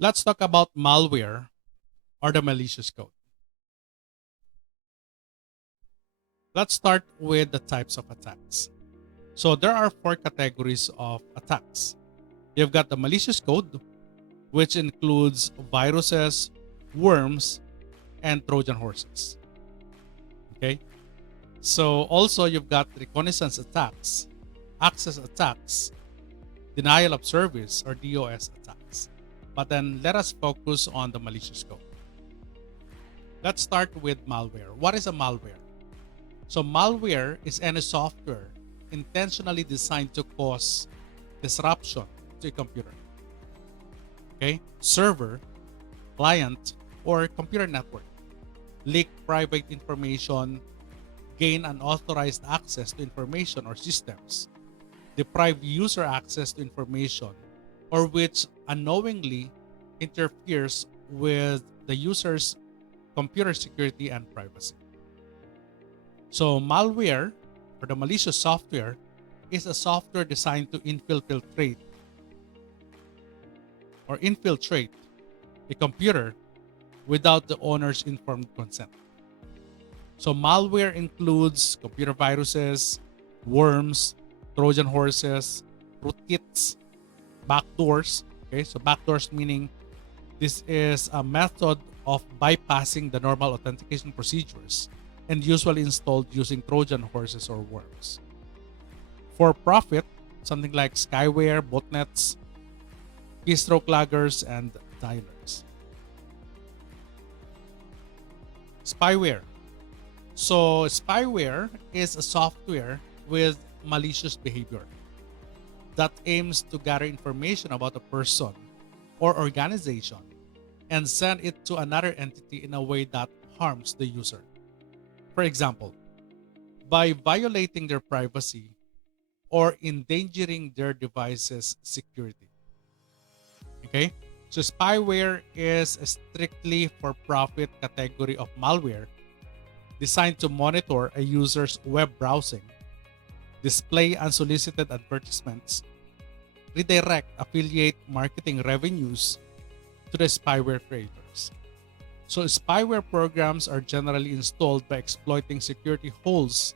Let's talk about malware or the malicious code. Let's start with the types of attacks. So there are four categories of attacks. You've got the malicious code, which includes viruses, worms, and Trojan horses. Okay. So also you've got reconnaissance attacks, access attacks, denial of service or DOS attacks. But then let us focus on the malicious code. Let's start with malware. What is a malware? So malware is any software intentionally designed to cause disruption to a computer, okay, server, client, or computer network, leak private information, gain unauthorized access to information or systems, deprive user access to information, or which unknowingly interferes with the user's computer security and privacy. So malware or the malicious software is a software designed to infiltrate a computer without the owner's informed consent. So malware includes computer viruses, worms, Trojan horses, rootkits, backdoors. Okay, so backdoors meaning this is a method of bypassing the normal authentication procedures and usually installed using Trojan horses or worms. For profit, something like spyware, botnets, keystroke loggers, and dialers. Spyware. So spyware is a software with malicious behavior that aims to gather information about a person or organization and send it to another entity in a way that harms the user. For example, by violating their privacy or endangering their device's security. Okay? So spyware is a strictly for profit category of malware designed to monitor a user's web browsing, display unsolicited advertisements, redirect affiliate marketing revenues to the spyware creators. So spyware programs are generally installed by exploiting security holes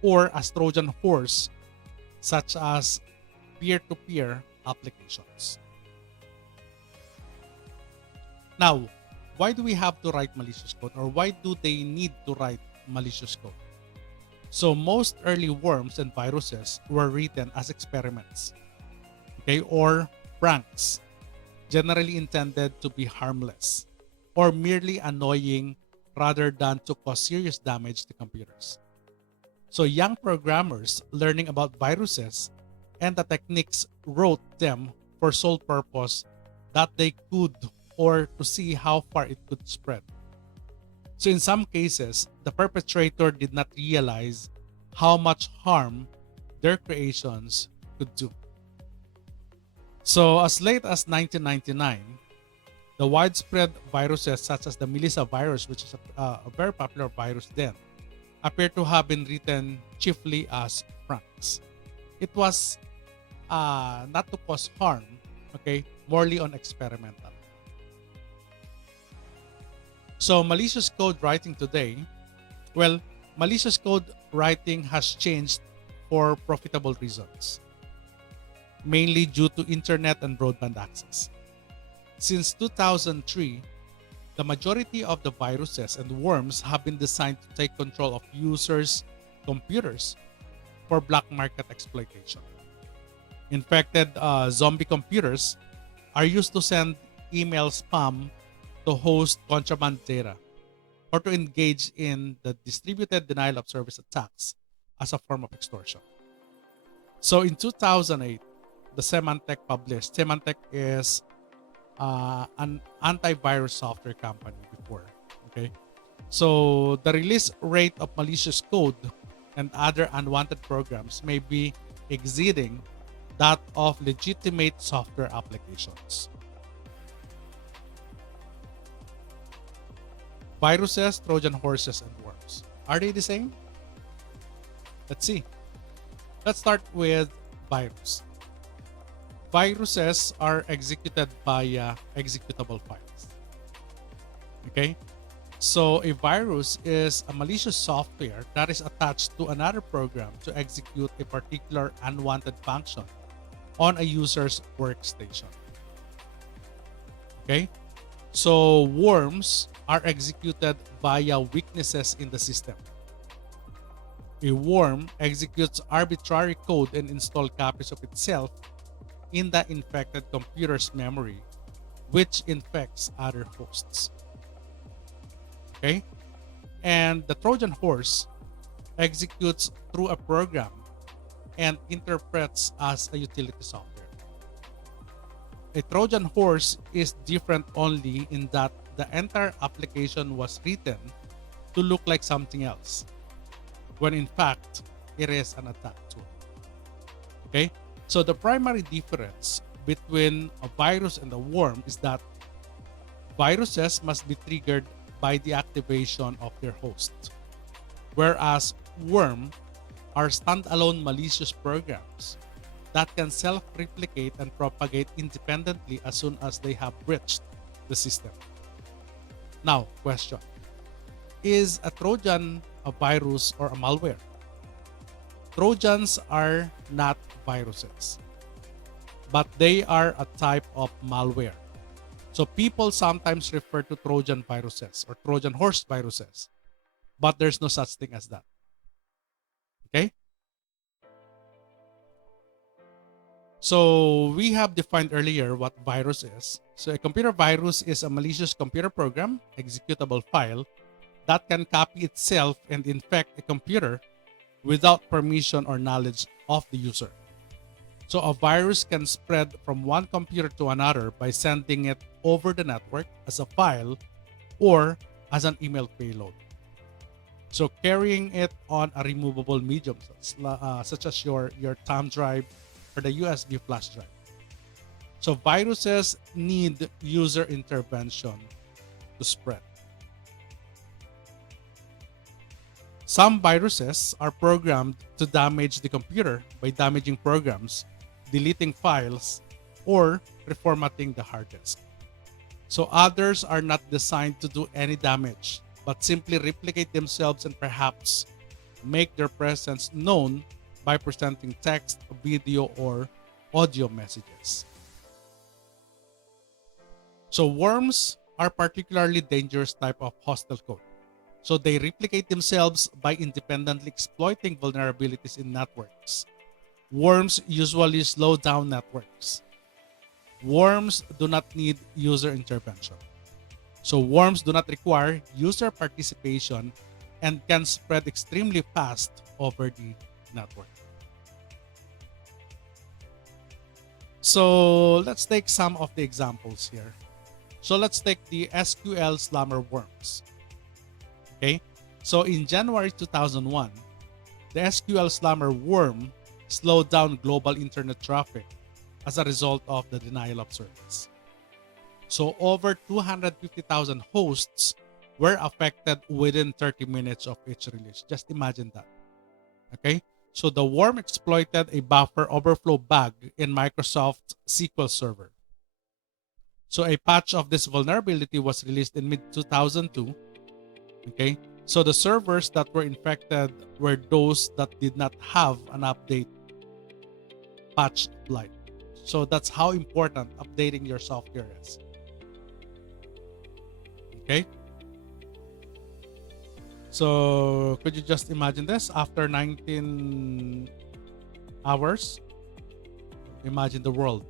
or as Trojan horse, such as peer-to-peer applications. Now, why do we have to write malicious code, or why do they need to write malicious code? So most early worms and viruses were written as experiments, okay, or pranks, generally intended to be harmless or merely annoying rather than to cause serious damage to computers. So young programmers learning about viruses and the techniques wrote them for sole purpose that they could or to see how far it could spread. So in some cases, the perpetrator did not realize how much harm their creations could do. So as late as 1999, the widespread viruses such as the Melissa virus, which is a very popular virus then, appear to have been written chiefly as pranks. It was not to cause harm, okay, morely on experimental. So malicious code writing today, well, malicious code writing has changed for profitable reasons, mainly due to internet and broadband access. Since 2003, the majority of the viruses and worms have been designed to take control of users' computers for black market exploitation. Infected zombie computers are used to send email spam to host contraband data or to engage in the distributed denial of service attacks as a form of extortion. So in 2008, the Symantec is an antivirus software company before. Okay. So the release rate of malicious code and other unwanted programs may be exceeding that of legitimate software applications. Viruses, Trojan horses, and worms. Are they the same? Let's see. Let's start with virus. Viruses are executed via executable files. Okay? So a virus is a malicious software that is attached to another program to execute a particular unwanted function on a user's workstation. Okay? So worms are executed via weaknesses in the system. A worm executes arbitrary code and installs copies of itself in the infected computer's memory, which infects other hosts. Okay? And the Trojan horse executes through a program and interprets as a utility software. A Trojan horse is different only in that the entire application was written to look like something else, when in fact, it is an attack tool. Okay? So the primary difference between a virus and a worm is that viruses must be triggered by the activation of their host, whereas worm are standalone malicious programs that can self-replicate and propagate independently as soon as they have breached the system. Now, question. Is a Trojan a virus or a malware? Trojans are not viruses, but they are a type of malware. So people sometimes refer to Trojan viruses or Trojan horse viruses, but there's no such thing as that. Okay? So we have defined earlier what virus is. So a computer virus is a malicious computer program, executable file, that can copy itself and infect a computer without permission or knowledge of the user. So a virus can spread from one computer to another by sending it over the network as a file or as an email payload. So carrying it on a removable medium such as your thumb drive or the USB flash drive. So viruses need user intervention to spread. Some viruses are programmed to damage the computer by damaging programs, deleting files, or reformatting the hard disk. So others are not designed to do any damage, but simply replicate themselves and perhaps make their presence known by presenting text, video, or audio messages. So worms are particularly dangerous type of hostile code. So they replicate themselves by independently exploiting vulnerabilities in networks. Worms usually slow down networks. Worms do not need user intervention. So worms do not require user participation and can spread extremely fast over the network. So let's take some of the examples here. So let's take the SQL Slammer Worms. Okay, so in January 2001, the SQL Slammer Worm slowed down global internet traffic as a result of the denial of service. So over 250,000 hosts were affected within 30 minutes of each release. Just imagine that. Okay, so the worm exploited a buffer overflow bug in Microsoft SQL Server. So a patch of this vulnerability was released in mid-2002. Okay, so the servers that were infected were those that did not have an update patch applied. So that's how important updating your software is. Okay, so could you just imagine this? After 19 hours, imagine the world,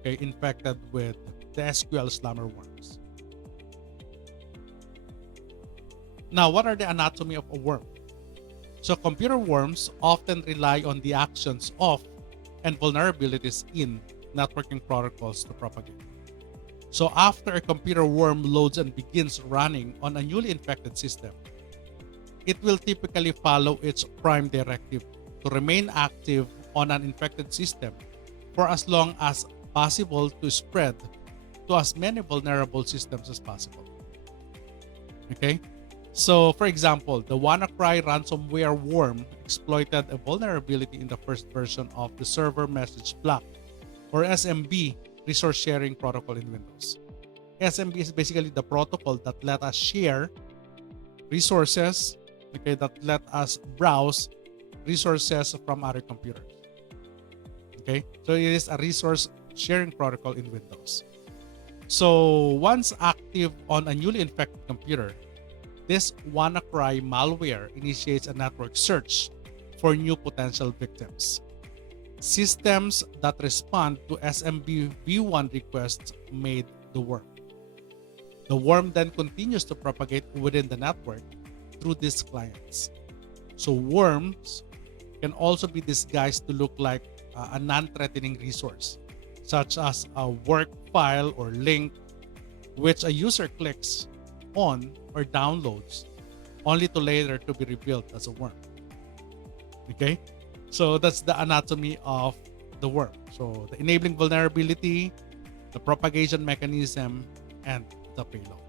okay, infected with the SQL Slammer Worms. Now, what are the anatomy of a worm? So computer worms often rely on the actions of and vulnerabilities in networking protocols to propagate. So after a computer worm loads and begins running on a newly infected system, it will typically follow its prime directive to remain active on an infected system for as long as possible to spread to as many vulnerable systems as possible. Okay? So, for example, the WannaCry ransomware worm exploited a vulnerability in the first version of the server message block, or SMB, resource sharing protocol in Windows. SMB is basically the protocol that let us share resources, okay, that let us browse resources from other computers. Okay, so it is a resource sharing protocol in Windows. So once active on a newly infected computer, this WannaCry malware initiates a network search for new potential victims. Systems that respond to SMB v1 requests made the worm. The worm then continues to propagate within the network through these clients. So worms can also be disguised to look like a non-threatening resource, such as a work file or link which a user clicks on or downloads, only to later to be revealed as a worm. Okay, so that's the anatomy of the worm. So the enabling vulnerability, the propagation mechanism, and the payload.